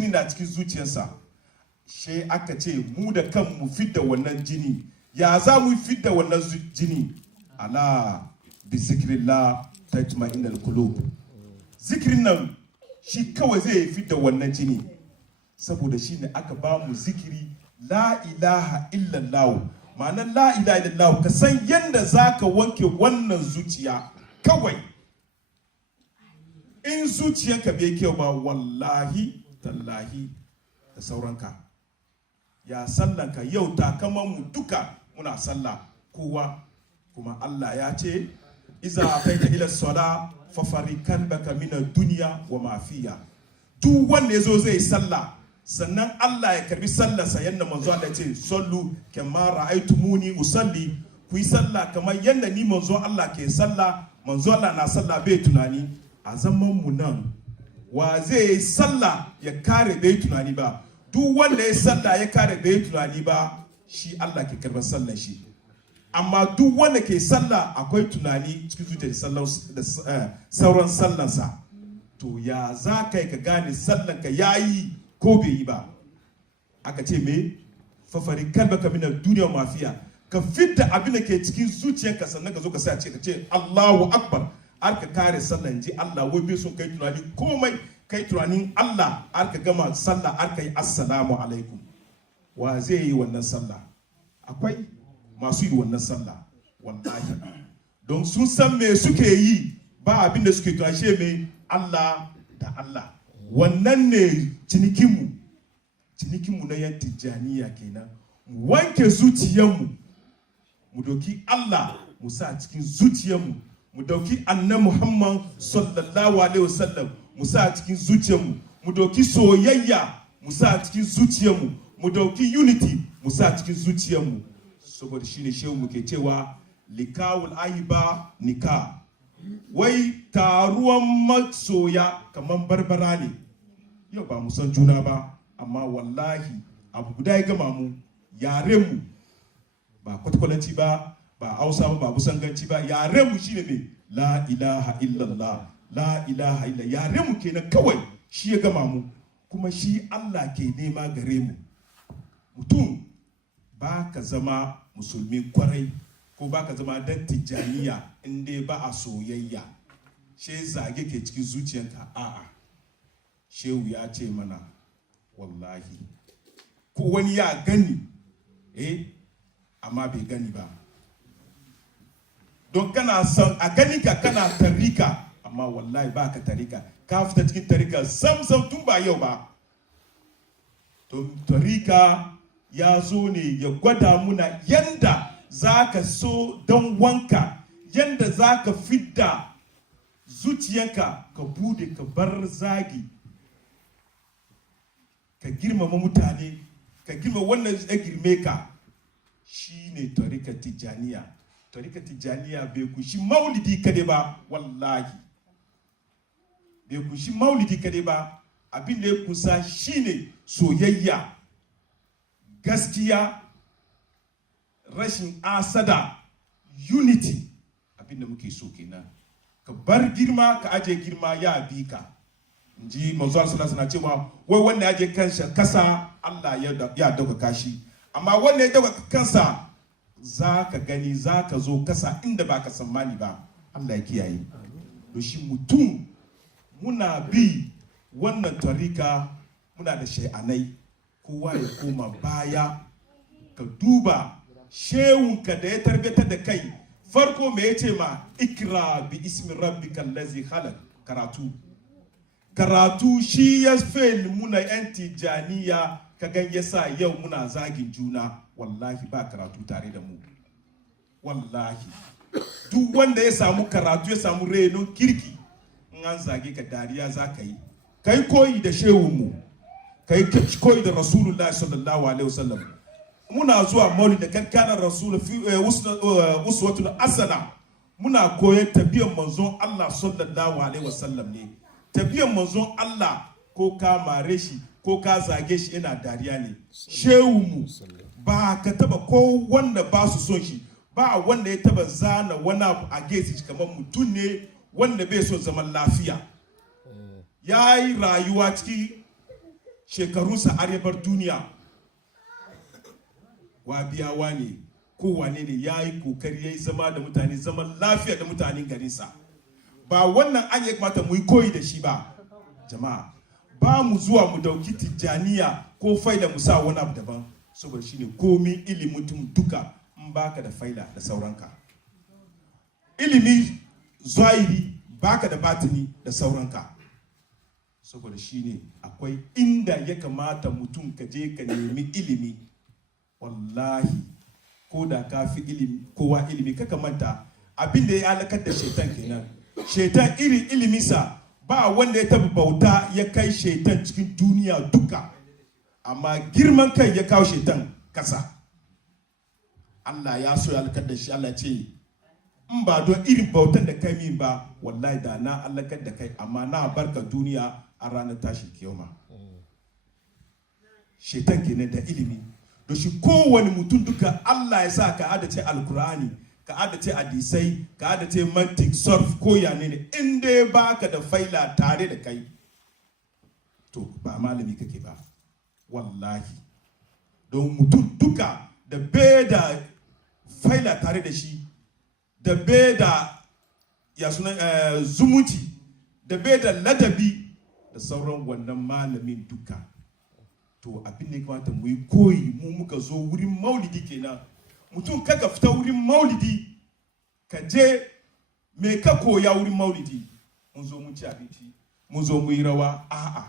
jini na cikin zuciyarsa she aka ce mu da kanmu fidda wannan jini ya za mu fidda wannan jini ala bi zikrillah tatma'innal qulub zikirin nan shi kawai zai fidda wannan jini saboda shi ne aka ba mu zikiri la ilaha illallah ma'anar la ilaha illallah ka san yadda za ka wanke wannan zuciya kawai in zuciyanka bai kyau ba wallahi tallahi da sauranka ya sallanka yau takamanmu duka muna sallah kowa kuma Allah ya ce iza ataita ila sala fafarikan baka mina duniya wa mafiya duk wanda yazo zai sallah sannan Allah ya karbi sallarsa yadda manzo Allah ya ce sallu kama ra'aytumuni usalli ku yi sallah kamar yadda ni manzo Allah ke sallah manzo Allah na sallah bai tunani a zaman mu nan wa zai yi sallah ya kare bai tunani ba duk wanda ya sallah ya kare bai tunani ba shi Allah ke karbar sallar shi amma duk wanda ke sallah akwai tunani cikin zuciyar da sauran sallansa to ya za ka yi ka gane sallanka ya yi ko bai yi ba aka ce me fafari kalbaka mina duniya mafiya ka fidda abin da ke cikin zuciyarka sannan ka zo ka sa ce ka ce Allahu akbar har ka kare sallan ji Allah wai bai son kai tunani komai kai tunanin Allah har ka gama sallah har ka yi assalamu alaikum wa zai yi wannan sallah akwai masu yi wannan sallah wallahi don sun san me suke yi ba abin da suke tunashe mai Allah da Allah wannan ne cinikinmu na yan tijjaniya kenan mu wanke zuciyarmu mu doki Allah mu sa cikin zuciyarmu mu dauki annabi Muhammad sallallahu alaihi wasallam mu sa cikin zuciyarmu mu doki soyayya mu sa cikin zuciyarmu mu dauki unity mu sa cikin zuciyarmu saboda shine shehu muke cewa likawul aiba nika wai taruwan masoya kaman barbara ne yau ba mu san juna ba amma wallahi abu guda ya gama mu yaren mu ba kwatkwalanci ba ba hausa ba busanganci ba yaren mu shine ne la ilaha illallah la ilaha illa yaren mu kenan kawai shi ya gama mu kuma shi Allah ke nema gare mu mutum ba ka zama musulmi kwarai ko ba ka zama dan tijjaniya inda ba a soyayya she zage ke cikin zuciyarka a'a shehu ya ce mana wallahi ko wani ya gani amma bai gani ba don kana son a gani ka kana tarika amma wallahi ba ka tarika ka fita cikin tarika zamzam tun ba yau ba to tarika ya zo ne ya gwada muna yanda za ka so don wanka yanda za ka fidda zuciyanka ka bude ka bar zagi ka girmama mutane ka girma wannan ya girme ka shi ne tarika tijaniya bai kushi maulidi kade ba wallahi bai kushi maulidi kade ba abin da ya kusa shine soyayya gaskiya rashin asada unity abinda muke so kenan ka bar girma ka aje girma ya bi ka inji manzo sallallahu alaihi cewa wai wanda ya je kansa kasa Allah ya dauka shi amma wanda ya dauka kansa zaka gani zaka zo kasa inda baka tsammani ba Allah ya kiyaye don shi mutum muna bi wannan tarika muna da shay'anai kowa ya koma baya ka duba shehunka da ya tarbitar da kai farko me yace ma ikra bi ismi rabbikal ladzi khalaq karatu shi ya fail muna yan tijaniya kagan yasa yau muna zagin juna wallahi ba karatu tare da mu wallahi duk wanda ya samu karatu ya samu renon kirki in an zage ka dariya za ka yi kai koyi da shehunmu kai koyi da rasulullahi sallallahu alaihi wasallam muna zuwa maulid da kankanar rasul fi uswatul asana muna koyon tabiyan manzon Allah sallallahu alaihi wasallam ne tabiyan manzon Allah ko ka mare shi ko ka zage shi yana dariya ne shehunmu ba ka taba ko wanda ba su son shi ba wanda ya taba zana wani abu a gesi shi kamar mutum ne wanda bai so zaman lafiya ya yi rayuwa ciki shekarunsa arebar duniya, wabiyawa ne kowane ne ya yi kokari ya yi zama da mutane, zaman lafiya da mutanen garinsa. Ba wannan an ya kamata mu yi koyi da shi ba jama'a. Ba mu zuwa mu dauki tijjaniya ko faida mu sa wani abu daban, saboda shine komi ilimin mutum duka in baka da faida da sauranka. Ilimi zahiri baka da batini da sauranka, saboda shine akwai inda ya kamata mutum ka je ka nemi ilimi. Wallahi ko da ka fi ilimi kowa ilimi, kaka manta abin da ya halakar da shaitan kenan. Shaitan irin iliminsa ba wanda ya taba bauta ya kai shaitan cikin duniya duka, amma girman kai ya kawo shaitan kasa. Allah ya so ya halakar da shi. Allah ce in ba don irin bautan da kai min ba, wallahi da na halakar da kai, amma na barka duniya a ranar tashin kiyama. Shaitan kenan da ilimi. Da shi kowane mutum duka Allah ya sa ka adace alkur'ani, ka adace hadisai, ka adace mantik, sarf ko yane ne, in dai baka da faila tare da kai, to ba malami kake ba wallahi. Don mutum duka da bai da faila tare da shi, da bai da ya suna zumunci, da bai da ladabi da sauran wannan malamin duka, to abin da ya kamata mu yi koyi. Mu muka zo wurin maulidi kenan. Mutum kaga fita wurin maulidi ka je me ka koya wurin maulidi? Mun zo mun ci abinci, mun zo mu yi rawa. A'a,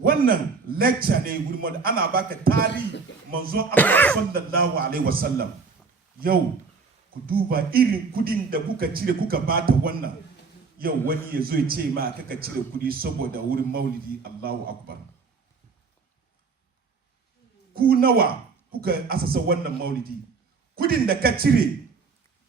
wannan lecture ne wurin maulidi. Ana baka tarihi manzon Allah sallallahu alaihi wasallam. Yau ku duba irin kudin da kuka cire kuka bata wannan. Yau wani ya zo ya ce ma kaka cire kudi saboda wurin maulidi. Allahu akbar. Ku nawa kuka asasa wannan maulidi? Kudin da ka cire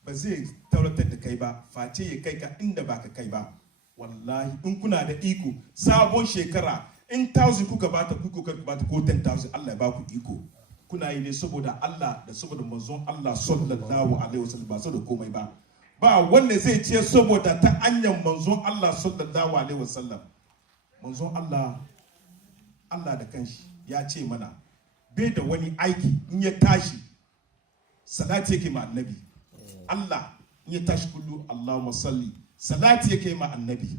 ba zai tauratar da kai ba, face ya kai ka inda ba ka kai ba. Wallahi in kuna da iko sabon shekara in 1,000 kuka bata kuka bata ko 10,000, Allah ya ba ku iko. Kuna yi ne saboda Allah da saboda manzon Allah sallallahu alaihi wasallam, ba saboda komai ba. Ba wanda zai ce saboda ta hanyar manzon Allah sallallahu alaihi wasallam. Manzon Allah da kanshi ya ce mana bai da wani aiki in ya tashi salati yake ma annabi. Allah in ya tashi kullu Allahumma salli, salati yake ma annabi.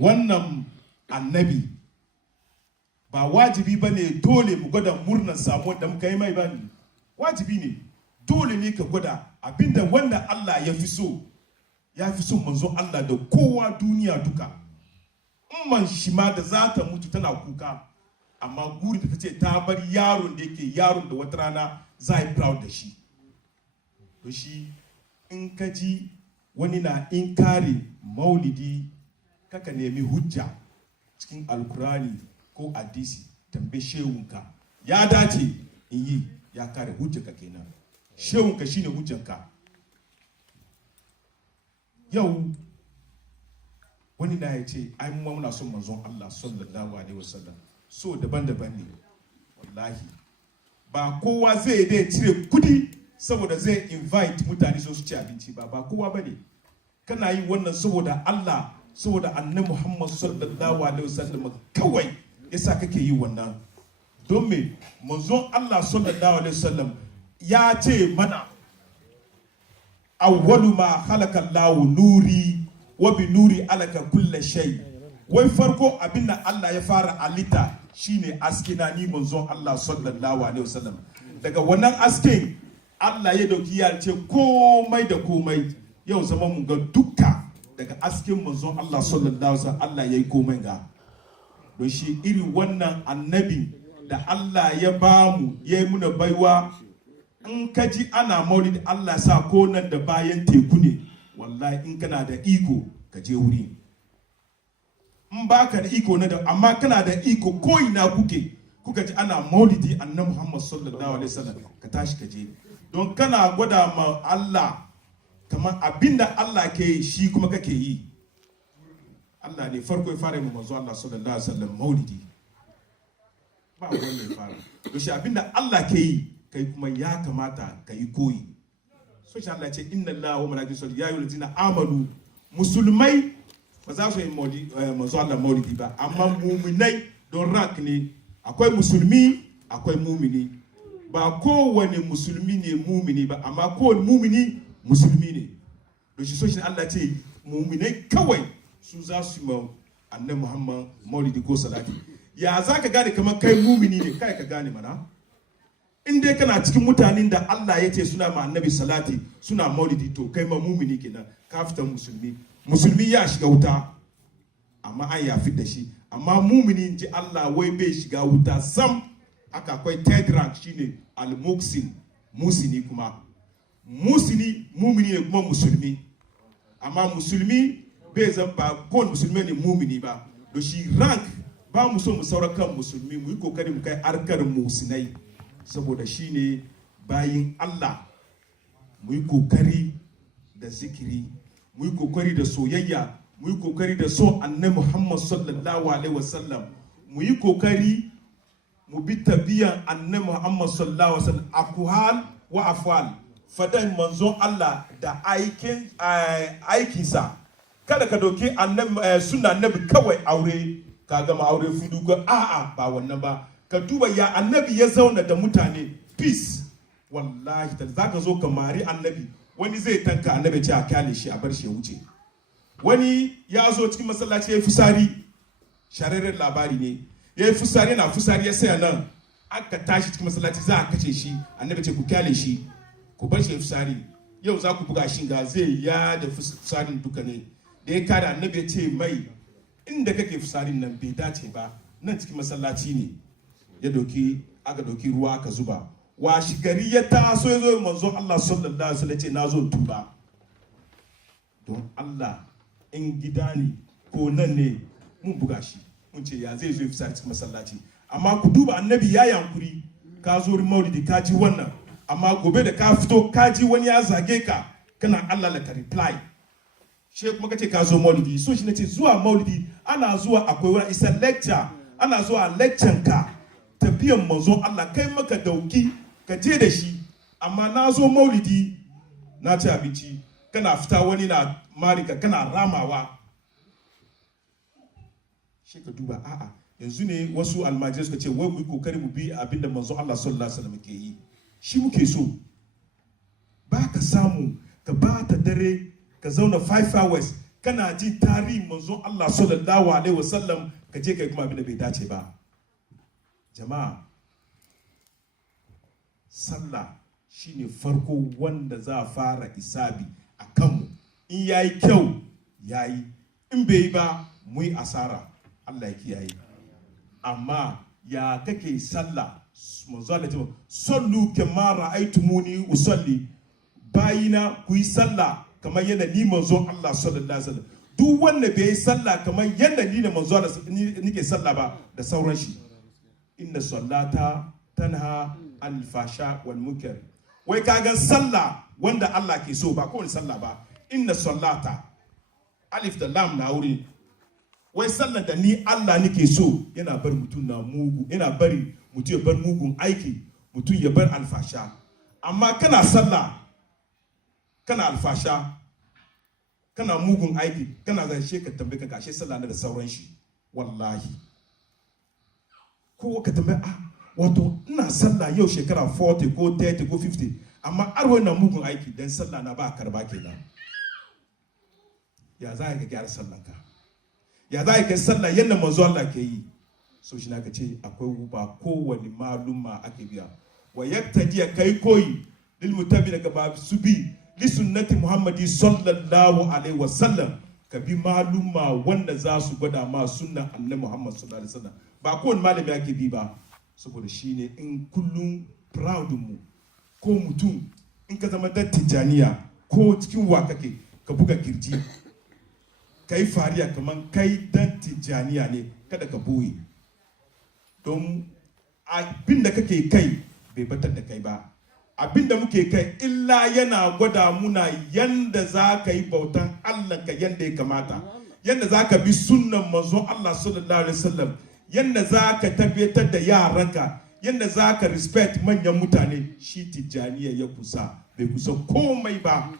Wannan annabi ba wajibi bane dole mu gwada murnar samuwar da muka yi mai bane. Wajibi ne, dole ne ka gwada abinda wanda Allah ya fi so. Ya fi so manzo Allah da kowa duniya duka. Umman shi ma da za ta mutu tana kuka, amma guri da ta ce ta bar yaron da yake yaron da wata rana za a yi proud da shi. To shi in ka ji wani na inkari maulidi, kaka nemi hujja cikin alkurani ko hadisi, tambaye shehunka. Ya dace in yi, ya kare hujjaka kenan. Shehunka shine hujjanka. Yau wani na ya ce ai mu muna son manzon Allah sallallahu alaihi wasallam. So daban-daban ne wallahi. Ba kowa zai dai cire kudi saboda zai invite mutane su ci abinci ba kowa bane. Kana yi wannan saboda Allah, saboda annabi Muhammad sallallahu alaihi wasallam kawai yasa kake yi wannan. Don me manzon Allah sallallahu alaihi wasallam ya ce mana awwalu ma khalaqa Allahu nuri wa bi nuri alaka kulli shay. Wai farko abinda Allah ya fara alita shine askina ni manzon Allah sallallahu alaihi wasallam. Daga wannan askin Allah ya dauki ya ce komai da komai. Yau zaman mun ga duka daga askin manzon Allah sallallahu alaihi wasallam Allah yayi komai ga. Don shi irin wannan annabi da Allah ya bamu yayi muna baiwa. In ka ji ana maulidi Allah sa ko nan da bayan teku ne, wallahi in kana da iko ka je wuri. In baka da iko na da, amma kana da iko ko ina kuka ji ana maulidi annabi Muhammad sallallahu alaihi wasallam, ka tashi ka je. Don kana gwada ma Allah kamar abinda Allah ke yi shi kuma kake yi. Allah ne farko ya fara mu manzo Allah sallallahu alaihi wasallam maulidi. Ba wanda ya fara. To shi abinda Allah ke yi kai kuma ya kamata ka yi koyi. So shi Allah ce inna Allah wa malaikatahu ya ayyuhallazina amanu. Musulmai ba za su yi manzo Allah maulidi ba, amma mu'minai don rank ne, akwai musulmi akwai mumini. Ba kowane musulmi ne mumini ba, amma kowane mumini musulmi ne. Don shi so shi Allah ce muminai kawai su za su ma annabi Muhammad maulidi ko salati. Ya za ka gane kamar kai mumini ne, kai ka gane mana. In dai kana cikin mutanen da Allah ya ce suna ma annabi salati, suna maulidi, to kai ma mumini kenan, ka fita musulmi. Musulmi ya shiga wuta, amma an yafi da shi. Amma mumini ji Allah wai bai shiga wuta sam. Aka akwai third rank shine al-muksin, musini kuma. Musini mumini ne kuma musulmi. Amma musulmi bai zan ba kowane musulmi ne mumini ba. Da shi rank ba mu so mu saura kan musulmi, mu yi kokari mu kai arkar musinai. Saboda shi ne bayin Allah, mu yi kokari da zikiri, mu yi kokari da soyayya, mu yi kokari da so annabi Muhammad sallallahu alaihi wasallam, mu yi kokari mu bi tabiyan annabi Muhammad sallallahu alaihi wasallam, akuhal wa afwal, fadan manzon Allah da aikinsa. Kada ka doki sunna annabi kawai aure, ka gama aure fudu ko a'a ba wannan ba. Ka duba ya annabi ya zauna da mutane peace. Wallahi ta zaka zo ka mari annabi, wani zai tanka annabi ce a kyale shi a bar shi ya wuce. Wani ya zo cikin masallaci ya yi fusari, shararren labari ne, ya yi fusari na fusari ya saya nan, aka tashi cikin masallaci za a kace shi, annabi ce ku kyale shi, ku bar shi ya fusari, yau za ku buga shi ga zai ya da fusarin duka ne. Da ya kada annabi ya ce mai, inda kake fusarin nan bai dace ba, nan cikin masallaci ne. Aka doki ruwa aka zuba. Washi gari ya taso ya zo manzo Allah sallallahu alaihi wasallam ce na zo tuba. Don Allah in gida ne ko nan ne mun buga shi, mun ce ya zai zo fisari cikin masallaci. Amma ku duba annabi ya yankuri, ka zo maulidi ka ji wannan, amma gobe da ka fito ka ji wani ya zage ka, kana Allah la ka reply. She kuma kace ka zo maulidi, so shi nace zuwa maulidi ana zuwa akwai wani isa lecture, ana zuwa lecture ka tafiyan manzon Allah kai maka dauki ka je da shi. Amma na zo maulidi na ci abinci, kana fita wani na marika kana ramawa. Shi ka duba a'a yanzu ne wasu almajirai suka ce wai mu yi kokari mu bi abinda manzon Allah sallallahu alaihi wasallam ke yi, shi muke so. Ba ka samu ka ba ta dare ka zauna 5 hours kana ji tarihin manzon Allah sallallahu alaihi wasallam ka je kai kuma abinda bai dace ba. Jama'a, sallah shine farko wanda za a fara isabi a kanmu. In yayi kyau yayi, in bai yi ba mu yi asara, Allah ya kiyaye. Amma ya kake sallah, manzo Allah ya ce sallu kama ra'aytumuni usalli, bayina ku yi sallah kamar yadda ni manzo Allah sallallahu alaihi wasallam. Duk wanda bai yi sallah kamar yadda ni da manzo Allah nike sallah ba, da sauran shi. Inna sallata tanha anil fasha wal munkar. Wai kaga sallah wanda Allah ke so ba kowane sallah ba. Inna sallata, alif da lam na wuri. Wai sallar da ni Allah nake so yana bar mutum na mugu, yana bari mutum ya bar mugun aiki, mutum ya bar alfasha. Amma kana sallah, kana alfasha, kana mugun aiki, kana zai ka tambaye ka gashe sallah na da sauran shi. Wallahi ko ka tambaye wato ina sallah yau shekara 40 ko 30 ko 50, amma arwai na mugun aiki, dan sallah na ba karba kenan. Ya za ka gyara sallanka? Ya za ka sallah yadda manzo Allah ke yi? So shi naka ce akwai ba kowane maluma ake biya. Wa yaktaji kai koyi lil mutabina ka ba su bi li sunnati Muhammadi sallallahu alaihi wasallam, ka bi maluma wanda za su gwada ma sunnan annabi Muhammad sallallahu alaihi wasallam. Ba kowane malami ake bi ba, saboda shine in kullum proud mu ko mutum in ka zama dan tijaniya ko cikin wa kake ka buga kirji kai fariya kaman kai dan tijaniya ne, kada ka boye. Don abin da kake kai bai batar da kai ba, abin da muke kai illa yana gwada muna yanda za ka yi bautan Allah ka yanda ya kamata, yanda za ka bi sunnan manzon Allah sallallahu alaihi wasallam, yanda za ka tabbatar da yaranka, yanda za ka respect manyan mutane. Shi tijaniya ya kusa, bai kusa komai ba.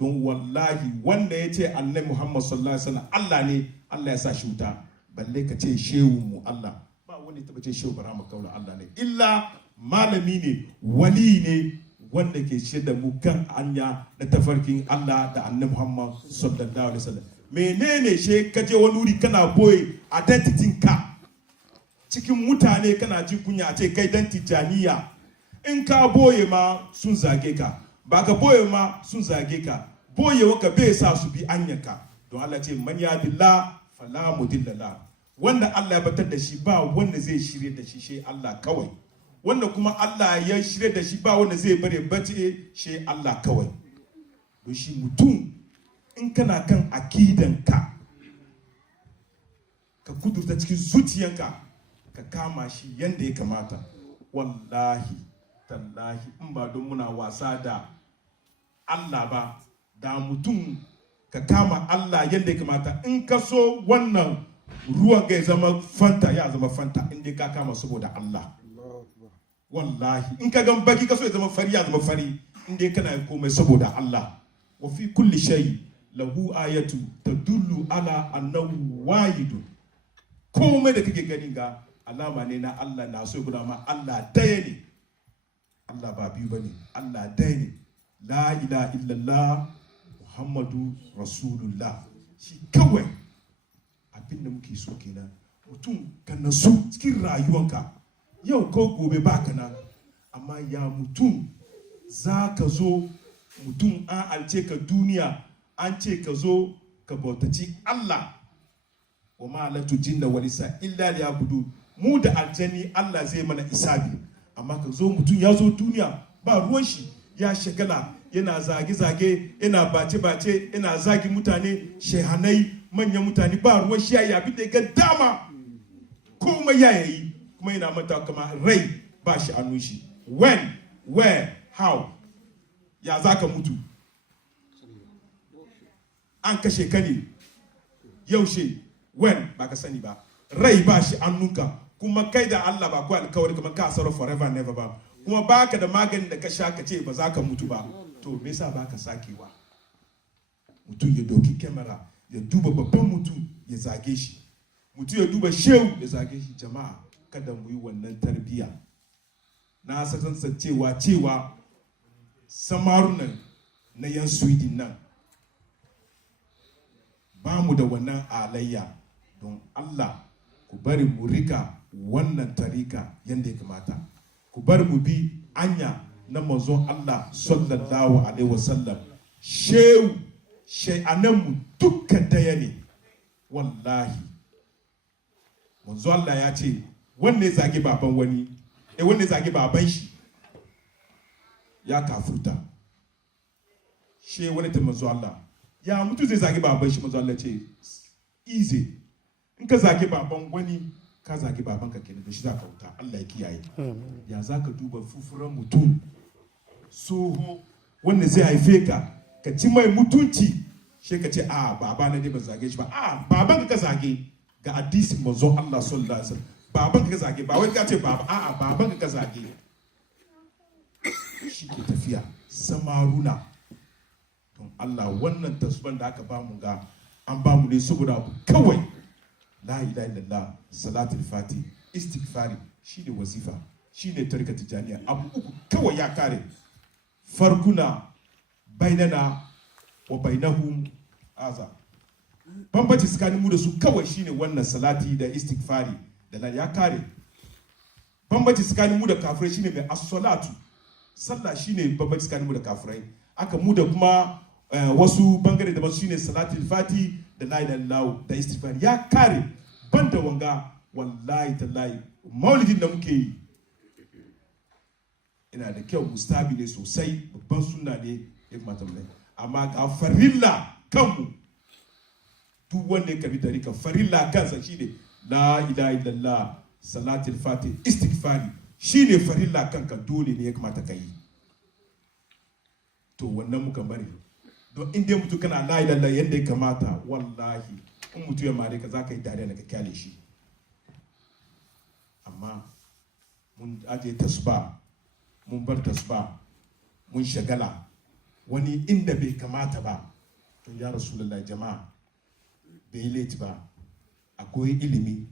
Don wallahi wanda ya ce annabi Muhammad sallallahu alaihi wasallam Allah ne, Allah ya sa shi wuta, balle ka ce shehu mu Allah. Ba wanda taba ce shehu barama kaula Allah ne, illa malami ne, wali ne wanda ke ce da mu kan anya na tafarkin Allah da annabi Muhammad sallallahu alaihi wasallam. Menene she kaje wani wuri kana boye identity ka cikin mutane, kana jin kunya ce kai dan tijaniya, in ka boye ma sun zage ka, ba ka boye ma sun zage ka, boyewa ka bai sa su bi anyanka. Don Allah ce man ya billah fala mudilla la, wanda Allah ya batar da shi ba wanda zai shirye da shi shi Allah kawai, wanda kuma Allah ya shirye da shi ba wanda zai bare bace shi Allah kawai. Don shi mutum in kana kan akidanka ka kudurta cikin zuciyanka ka kama shi yanda ya kamata, wallahi tallahi in ba don muna wasa da Allah ba, da mutum ka kama Allah yanda ya kamata, in ka so wannan ruwan ga ya zama fanta ya zama fanta, in dai ka kama saboda Allah. Wallahi in ka gan baki ka so ya zama fari ya zama fari, in dai kana komai saboda Allah. Wa fi kulli shay lahu ayatu tadullu ala annahu wahidun. Komai da kake gani ga alama ne na Allah na so guda ma Allah daya ne. Allah ba biyu bane, Allah daya ne. La ilaha illallah Muhammadu Rasulullah. Shi kawai abin da muke so kenan. Mutum ka nasu cikin rayuwanka. Yau ko gobe baka nan, amma ya mutum za ka zo, mutum an alce ka duniya, an ce ka zo ka bautaci Allah. Wa ma latu jinna wal insa illa liya'budun. Mu da aljani Allah zai mana isabi, amma ka zo mutum ya zo duniya ba ruwan shi, ya shagala, yana zage-zage, yana bace-bace, yana zagi mutane, shehanai, manyan mutane, ba ruwan shi, ya bi da ga dama komai ya yi, kuma yana mata kama rai ba shi a shi. When, where, how, ya za ka mutu, an kashe ka ne, yaushe, when, ba ka sani ba, rai ba shi annunka, kuma kai da Allah ba ku alkawari kamar ka sarrafa forever never ba, kuma baka da maganin da ka sha ka ce ba za ka mutu ba, to me yasa baka sakewa? Mutum ya doki kamera ya duba babban mutum ya zage shi, mutum ya duba shehu ya zage shi. Jama'a kada mu yi wannan tarbiya. Na san cewa samarunan na yan Sweden nan ba mu da wannan alayya. Don Allah ku bari mu rika wannan tarika yadda ya kamata, ku bari mu bi anya na manzon Allah sallallahu alaihi wasallam. Shehu shay'ananmu dukkan daya ne, wallahi. Manzon Allah ya ce wanne ya zagi baban wani, wanne ya zagi baban shi ya kafurta. She wani ta manzon Allah, ya mutu zai zagi baban shi? Manzon Allah ce easy, in ka zagi baban wani ka zagi babanka kenan, da shi za ka wuta. Allah ya kiyaye. Ya za ka duba fufuran mutum soho wanda zai haife ka, ka ci mai mutunci, shi ka ce a baba na dai ban zage shi ba. A baban ka zage, ga hadisin manzon Allah sallallahu alaihi wasallam. Baban ka zage, ba wai ka ce baba, a baban ka zage. Shi ke tafiya samaruna. Don Allah wannan tasban da aka bamu ga an bamu ne saboda abu kawai. La ilaha illallah, salatul fati, istighfari, shi ne wazifa, shi ne tarika tijaniya. Abu uku kawai ya kare. Farkuna bainana wa bainahum aza. Bambanci tsakanin mu da su kawai shine wannan salati da istighfari da la ya kare. Bambanci tsakanin mu da kafirai shine mai as-salatu. Sallah shine bambanci tsakanin mu da kafirai. Aka mu da kuma wasu bangare da shine salatul fati da la ilaha illallah da istighfar ya kare. Banda wanga wallahi tallahi maulidin da muke yi ina da kyau, mustabi ne sosai, babban sunna ne ya kamata mu, amma ga farilla kanmu duk wanda ya karbi tarika farilla kansa shine la ilaha illallah salatul fati istighfari, shine farilla kanka, dole ne ya kamata ka yi. To wannan muka bari. Don inda mutu kana la ilaha illallah yanda ya kamata, wallahi in mutu ya mare ka za ka yi dariya da ka kyale shi. Amma mun aje tasba, mun bar tasba, mun shagala wani inda bai kamata ba. To ya Rasulullahi, jama'a bai late ba, akwai ilimi,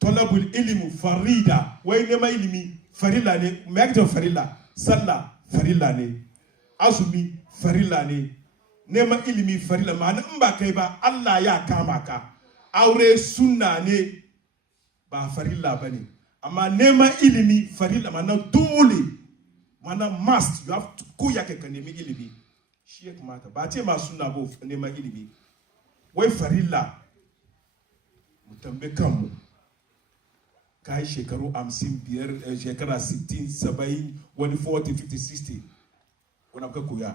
talabul ilmi farida, wai neman ilimi farilla ne. Me yake cewa farilla? Sallah farilla ne, azumi farilla ne, neman ilimi farilla. Ma'ana in ba kai ba Allah ya kama ka. Aure sunna ne ba farilla bane, amma neman ilimi farilla, ma'ana dole, ma'ana must, you have to ko ya ka nemi ilimi. Shi ya kamata ba ce ma sunna ba neman ilimi. Wai farilla mu tambaye kanmu, ka yi shekaru 55, shekara 60, 70, wani 40, 50, 60, wani ka koya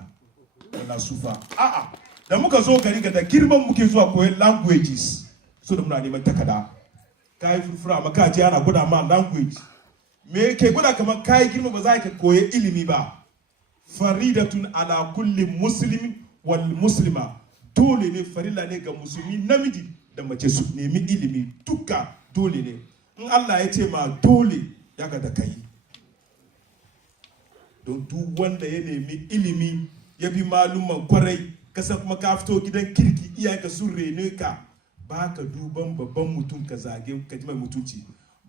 wani sufa. A'a, da muka zo gari ga da girman muke zuwa koyan languages, so da muna neman takada. Ka yi furfura amma ka ji ana gwada ma language, me ke gwada kamar ka yi girma ba za ka koya ilimi ba. Faridatun ala kulli muslim wal muslima, dole ne, farilla ne ga musulmi namiji da mace su nemi ilimi, duka dole ne. In Allah ya ce ma dole, ya ga da kai. Don duk wanda ya nemi ilimi ya bi maluman kwarai, kasa kuma ka fito gidan kirki, iyayenka sun rene ka, baka duban babban mutum ka zage ka ji mai mutunci,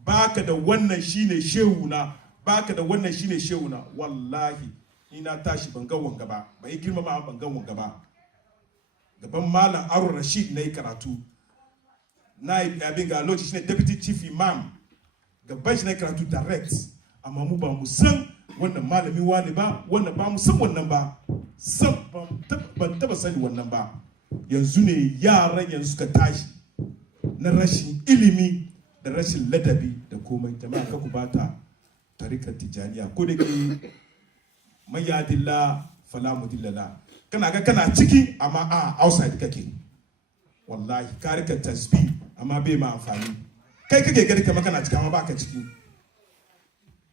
baka da wannan shine shehuna, baka da wannan shine shehuna. Wallahi ni na tashi ban ga wanga ba, bai girma ma ban ga wanga ba. Gaban malam Aro Rashid na yi karatu, na abin ga lokaci shine deputy chief imam, gaban shi na yi karatu direct, amma mu ba mu san wannan malami wani ba, wannan ba mu san wannan ba, san ban taba sani wannan ba. Yanzu ne yaran yanzu suka tashi na rashin ilimi da rashin ladabi da komai. Jama'a ka ku bata tarikar tijaniya, ko da ke mayadillah fala mudillala, kana ga kana ciki amma a outside kake. Wallahi ka rika tasbih amma bai ma amfani, kai kake gari kamar kana ciki amma baka ciki.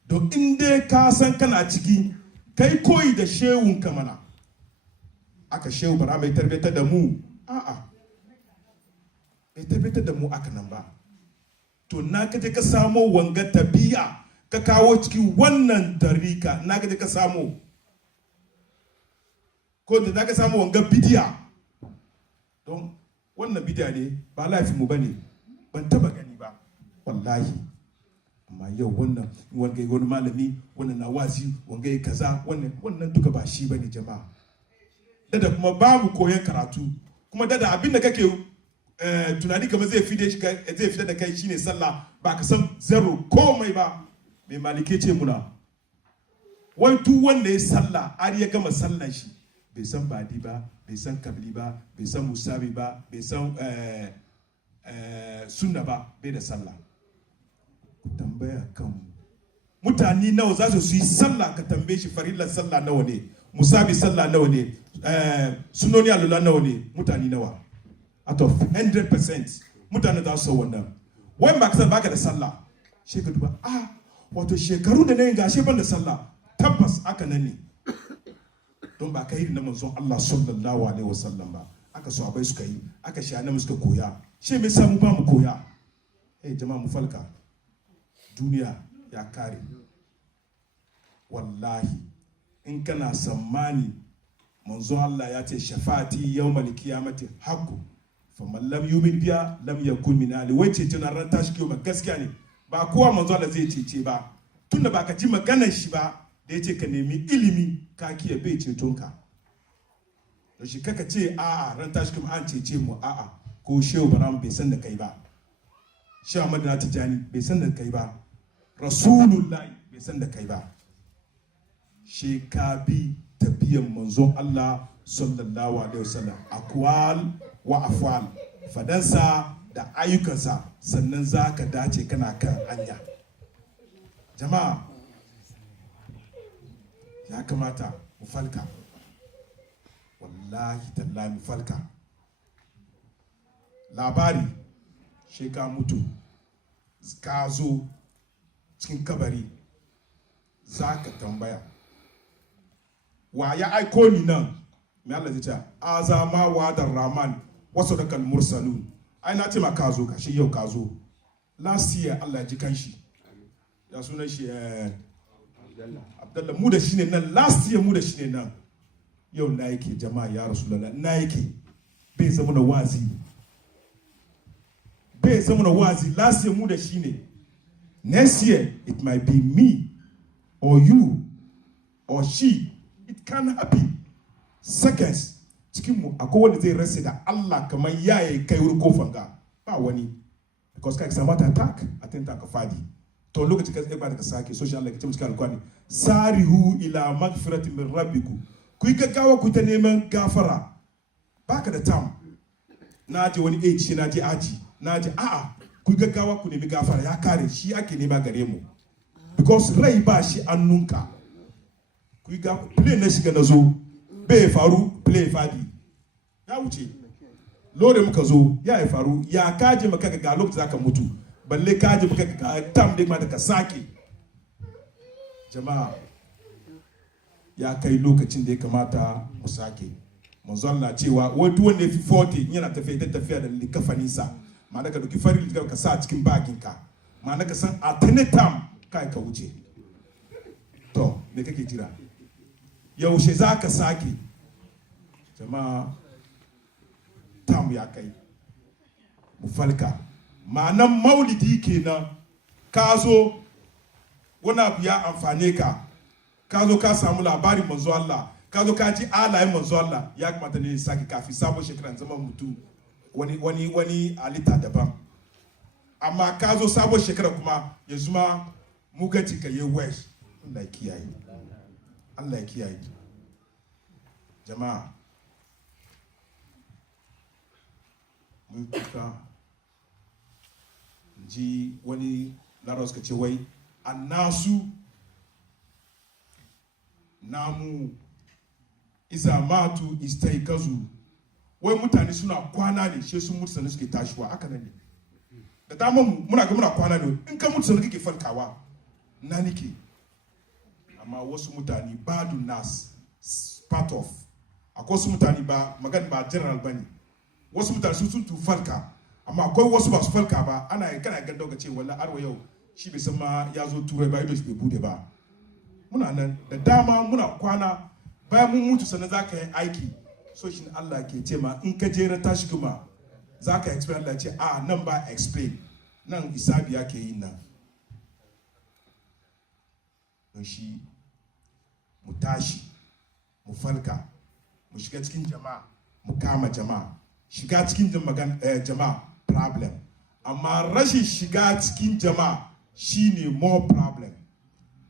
Don in dai ka san kana ciki, kai koyi da shehun ka mana. Aka shehu bara mai tarbiyyar da mu, a'a mai tarbiyyar da mu aka nan ba. To na kaje ka samo wanga tabi'a ka kawo cikin wannan tarika, na kaje ka samo, ko da ka samu wanga bidiya. Don wannan bidiya ne ba laifin mu bane, ban taba gani ba wallahi. Amma yau wannan wanga wani malami, wannan na wazi, wanga kaza, wannan duka ba shi bane jama'a. Dada kuma babu koyon karatu, kuma dada abin da kake tunani kamar zai fita da kai shine sallah, ba ka san zero komai ba. Mai malike ce muna, wai duk wanda ya sallah har ya gama sallan shi, bai san badi ba, bai san kabli ba, bai san musabi ba, bai san sunna ba, bai da sallah. Ku tambaya kan mutane nawa za su yi sallah, ka tambaye shi farillar sallah nawa ne, musabi sallah nawa ne, sunoni alula nawa ne, mutane nawa? Out of 100% mutane za su wannan. Wai ba ka san baka da sallah, shi ka duba, wato shekaru da nayin gashe ban da sallah, tabbas aka nan ne. Don ba ka yi na manzon Allah sallallahu alaihi wasallam ba, aka so abai suka yi, aka sha na suka koya. Shi me yasa mu ba mu koya? Jama'a mu falka, duniya ya kare. Wallahi in kana sammani manzon Allah ya ce shafati yawmal qiyamati haqqu, faman lam yu'min biya lam yakun min ahli. Wai ce tana ran tashi kiyama gaskiya ne, ba kowa manzon Allah zai cece ba, tunda ba ka ji maganar shi ba da ya ce ka nemi ilimi, ka kiya bai cetonka. Da shi kaka ce a'a ran tashi kuma an cece mu, a'a ko shehu baram bai san da kai ba, shehu Ahmad na Tijani bai san da kai ba, rasulullahi bai san da kai ba. Shi ka bi tafiyan manzon Allah sallallahu alaihi wasallam, akwal wa afwal, fadansa da ayyukansa, sannan za ka dace kana kan hanya. Jama'a ya kamata mu falka, wallahi tallahi mu falka. Labari shi ka mutu, ka zo cikin kabari, za ka tambaya wa ya aiko ni nan? Mai Allah zai ce azama wa da rahman wasu da kan mursalun. Ai na ce ma ka zo, gashi yau ka zo. Last year Allah ji kanshi, ya sunan shi Abdullah, mu da shi ne nan. Last year mu da shi ne nan. Yau na yake jama'a, ya Rasulullah na yake, bai zama da wazi. bai zama na wazi last year mu da shi ne. Next year it might be me or you or she. It can happen. Seconds cikin mu akwai wanda zai rasa da Allah kamar yayi kai wurin kofan ga ba wani, because kai sama ta attack atenta ka fadi to lokacin ka ba da sake social like cikin alkwani sarihu ila magfiratin min rabbikum ku yi gaggawa ku ta neman gafara. Baka da tam na je wani age shi na je aji na je a'a ku yi gaggawa ku nemi gafara ya kare shi ake nema gare mu, because rai ba shi annunka. Ku yi play na shiga na zo bai faru play fadi ya wuce lore muka zo ya faru ya kaje maka ga lokacin zaka mutu balle kaje maka ga tam da mata ka sake. Jama'a ya kai lokacin da ya kamata mu sake. Manzo Allah cewa wani wanda ya fi 40 yana tafiya da likafaninsa ma'ana ka dauki farin ka sa cikin baginka ma'ana ka san a tane tam kai ka wuce. To me kake jira? Yaushe za ka sake? Jama'a tam ya kai mu falka. Ma'anan maulidi kenan ka zo wani abu ya amfane ka, ka zo ka samu labarin manzo Allah, ka zo ka ji alayen manzo Allah, ya kamata ne sake kafin sabon shekaran zama mutum wani alita daban. Amma ka zo sabon shekara kuma yanzu ma mugaci ka yi wesh. Allah ya kiyaye. Allah ya kiyaye. Jama'a mun kuka ji wani laros ka ce wai annasu namu iza matu istaikazu, wai mutane suna kwana ne she sun mutu sannan suke tashiwa. Haka nan ne da dama muna ga muna kwana ne, in ka mutu sannan kake farkawa na nike. Amma wasu mutane badun nas part of akwai wasu mutane ba magana ba general bane. Wasu mutane sun falka, amma akwai wasu ba su falka ba. Ana kana ga dauka ce wallahi arwa yau shi bai san ma ya zo turai ba, ido shi bai bude ba. Muna nan da dama muna kwana bayan mun mutu sannan za ka yi aiki. So shi Allah ke ce ma in ka jera tashi kuma za ka explain. Allah ce a nan ba explain, nan isabi ya ke yin nan. Don shi mu tashi mu falka mu shiga cikin jama'a mu kama jama'a. Shiga cikin jama'a problem, amma rashin shiga cikin jama'a shine more problem.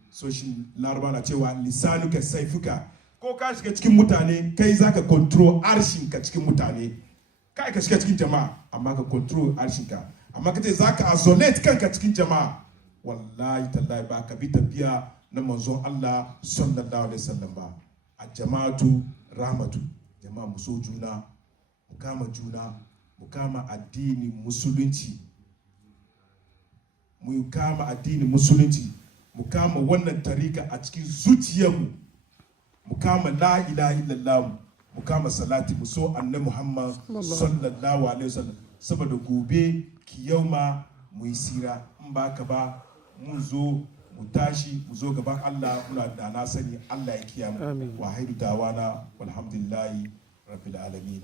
So shi laraba na cewa lisanuka saifuka, ko ka shiga cikin mutane kai zaka control arshinka cikin mutane. Kai ka shiga cikin jama'a amma ka control arshinka, amma kace zaka isolate kanka cikin jama'a, wallahi tallahi ba ka bi tafiya na manzon Allah sallallahu alaihi wasallam ba. A jama'atu rahmatu. Jama'a mu so juna, mu kama juna, mu kama addinin musulunci, mu kama addinin musulunci, mu kama wannan tarika a cikin zuciyarmu, mu kama la ilaha illallah, mu kama salati, mu so annabi Muhammad sallallahu alaihi wasallam, saboda gobe kiyauma mu yi sira. In ba ka ba mun zo mu tashi mu zo gaban Allah muna da na sani. Allah ya kiyamu. Wa haidu dawana walhamdulillahi rabbil alamin.